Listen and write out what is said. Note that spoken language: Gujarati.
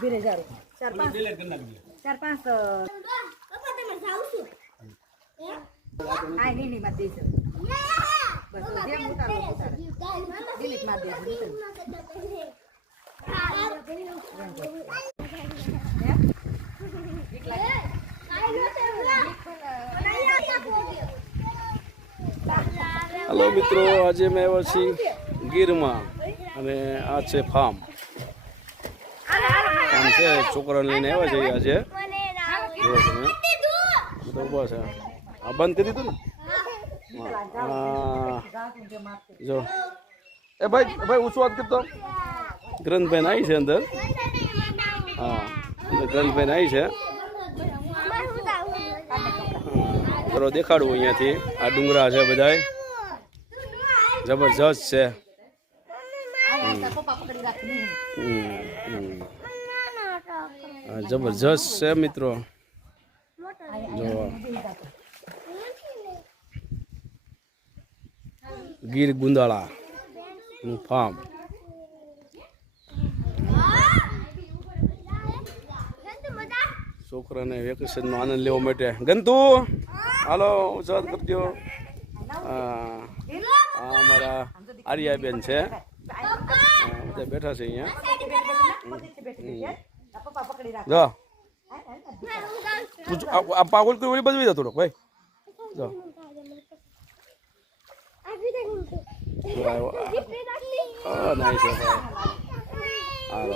ભીરે જારો 4-5 આ નીની માં દેજો બસ જેમ ઉતારો ડિલીટ માં દેજો हेलो मित्रों, आज मैं આવ્યો છું ગીરમાં અને આ છે ફાર્મ છે છોકરાને લઈને આવ્યા છે આજે જો તમે તો બસ આ બંધ કરી દીધું ને જો એ ભાઈ ઊંચું વાત કરતો ગ્રંથભાઈ આવી છે અંદર હા ગ્રંથભાઈ આવી છે ચલો દેખાડવું અહીંયાથી આ ડુંગરા છે બધા જબરજસ્ત છે જબરજસ્ત છે મિત્રો જો ગીર ગુંદાળા નું ફાર્મ છોકરાને વેકેશનનો આનંદ લેવા માટે ગંતુ હાલો ઉત્સાહ કરજો અમારા આર્યાબેન છે બધા બેઠા છે અહીંયા જો આ પાગલ કરી ઓલી બાજુ થોડોક ભાઈ જો નાઈસ છે હાલો